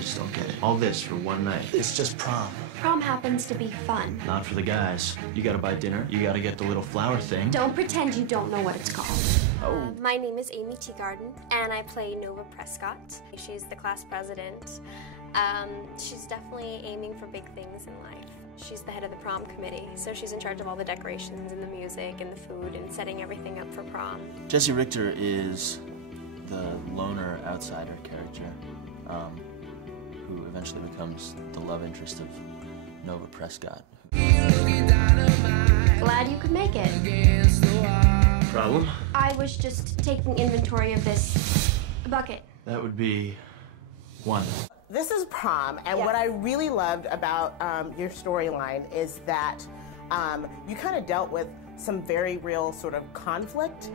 just don't get it. All this for one night. It's just prom. Prom happens to be fun. Not for the guys. You gotta buy dinner. You gotta get the little flower thing. Don't pretend you don't know what it's called. Oh. My name is Amy Teagarden, and I play Nova Prescott. She's the class president. She's definitely aiming for big things in life. She's the head of the prom committee, so she's in charge of all the decorations and the music and the food and setting everything up for prom. Jesse Richter is the loner outsider character who eventually becomes the love interest of Nova Prescott. Glad you could make it. Problem? I was just taking inventory of this bucket. That would be 1. This is Prom, and what I really loved about your storyline is that you kind of dealt with some very real sort of conflict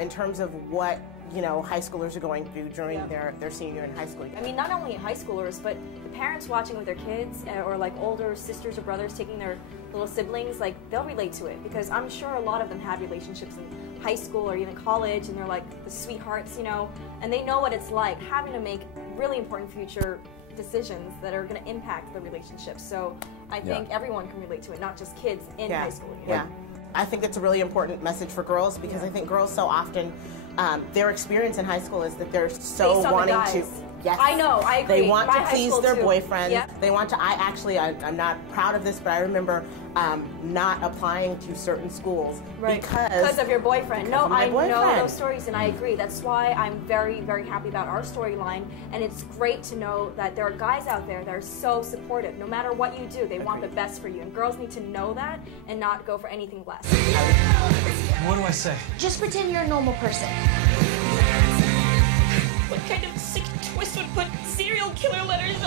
in terms of what high schoolers are going through during their senior year in high school. I mean, not only high schoolers, but the parents watching with their kids, or like older sisters or brothers taking their little siblings, like they'll relate to it, because I'm sure a lot of them had relationships in high school or even college, and they're like the sweethearts, and they know what it's like having to make really important future decisions that are going to impact the relationship. So I think everyone can relate to it, not just kids in high school. Yeah, I think it's a really important message for girls, because I think girls so often, their experience in high school is that they're so wanting to. Yes. I know, I agree. They want to please their boyfriend. Yep. They want to, I'm not proud of this, but I remember not applying to certain schools because of your boyfriend. No, I know those stories, and I Mm-hmm. agree. That's why I'm very, very happy about our storyline, and it's great to know that there are guys out there that are so supportive. No matter what you do, they want the best for you, and girls need to know that and not go for anything less. What do I say? Just pretend you're a normal person. What kind of sick twist would put serial killer letters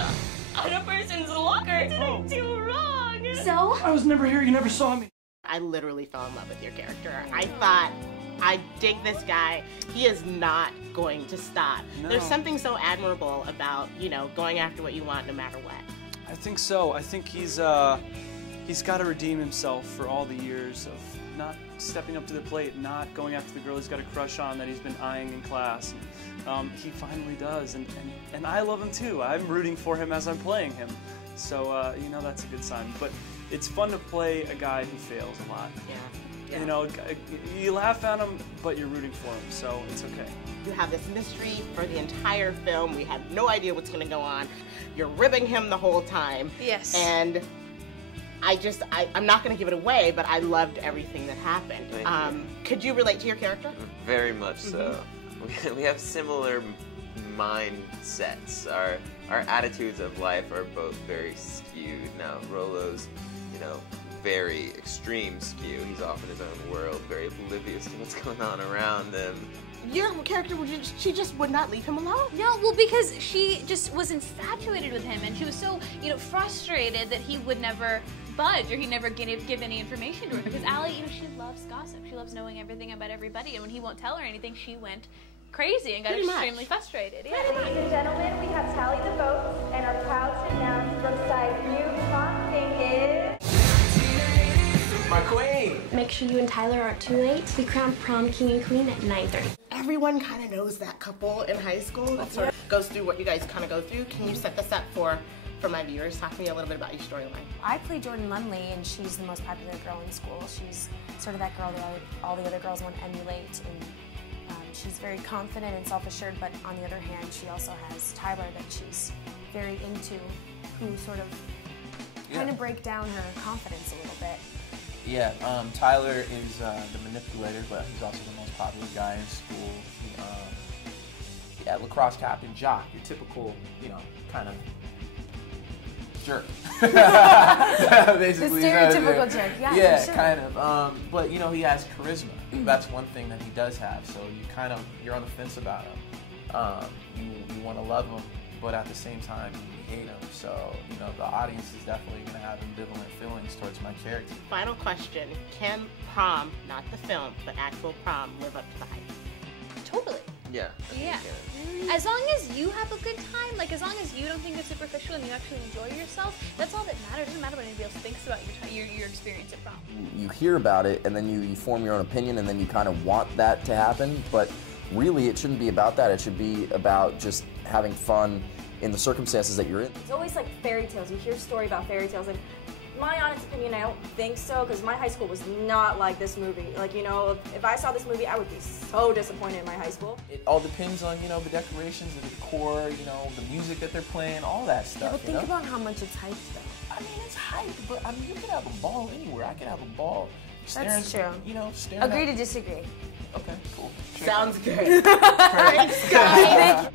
on a person's locker? What did I do wrong? So? I was never here, you never saw me. I literally fell in love with your character. I thought, I dig this guy. He is not going to stop. No. There's something so admirable about, going after what you want no matter what. I think so. I think he's got to redeem himself for all the years of not stepping up to the plate, not going after the girl he's got a crush on that he's been eyeing in class. And, he finally does, and I love him too. I'm rooting for him as I'm playing him. So, that's a good sign. But it's fun to play a guy who fails a lot. Yeah. You laugh at him, but you're rooting for him, so it's okay. You have this mystery for the entire film. We have no idea what's going to go on. You're ribbing him the whole time. Yes. And I'm not going to give it away, but I loved everything that happened. Could you relate to your character? Very much so. We have similar mindsets. Our attitudes of life are both very skewed. Now, Rolo's, very extreme skew. He's off in his own world, very oblivious to what's going on around him. Your character, she just would not leave him alone? No, well, because she just was infatuated with him, and she was so, frustrated that he would never budge, or he'd never give any information to her. Because Allie, she loves gossip. She loves knowing everything about everybody, and when he won't tell her anything, she went crazy and got extremely frustrated. Yeah. Ladies and gentlemen, we have tallied the votes and are proud to announce Brookeside's new prom king is... My queen! Make sure you and Tyler aren't too late. We crown prom king and queen at 9:30. Everyone kind of knows that couple in high school. That sort of goes through what you guys kind of go through. Can you set this up for my viewers? Talk to me a little bit about your storyline. I play Jordan Lumley, and she's the most popular girl in school. She's sort of that girl that all the other girls want to emulate, and she's very confident and self-assured, but on the other hand, she also has Tyler that she's very into, who sort of kind of break down her confidence a little bit. Yeah, Tyler is the manipulator, but he's also the most popular guy in school. Lacrosse captain, jock, your typical, kind of jerk. Basically, the stereotypical jerk, yeah, sure. kind of. But he has charisma. That's one thing that he does have. So you're on the fence about him. You want to love him, but at the same time you hate him. So the audience is definitely going to have ambivalent feelings towards my character. Final question: can Prom, not the film, but actual Prom, live up to the hype? Totally. Yeah. Yeah. As long as you have a good time, as long as you don't think it's superficial and you actually enjoy yourself, that's all that matters. It doesn't matter what anybody else thinks about your experience at prom. You hear about it, and then you form your own opinion, and then you kind of want that to happen, but really it shouldn't be about that. It should be about just having fun in the circumstances that you're in. It's always like fairy tales. You hear a story about fairy tales. Like, my honest opinion, I don't think so, because my high school was not like this movie. Like, you know, if I saw this movie, I would be so disappointed in my high school. It all depends on, you know, the decorations, the decor, you know, the music that they're playing, all that stuff. Yeah, but think about how much it's hyped, though. I mean, it's hyped, but I mean, you could have a ball anywhere. I could have a ball staring. That's true. You know, staring. Agree to disagree. Okay, cool. Sure. Sounds good. Thanks, guys.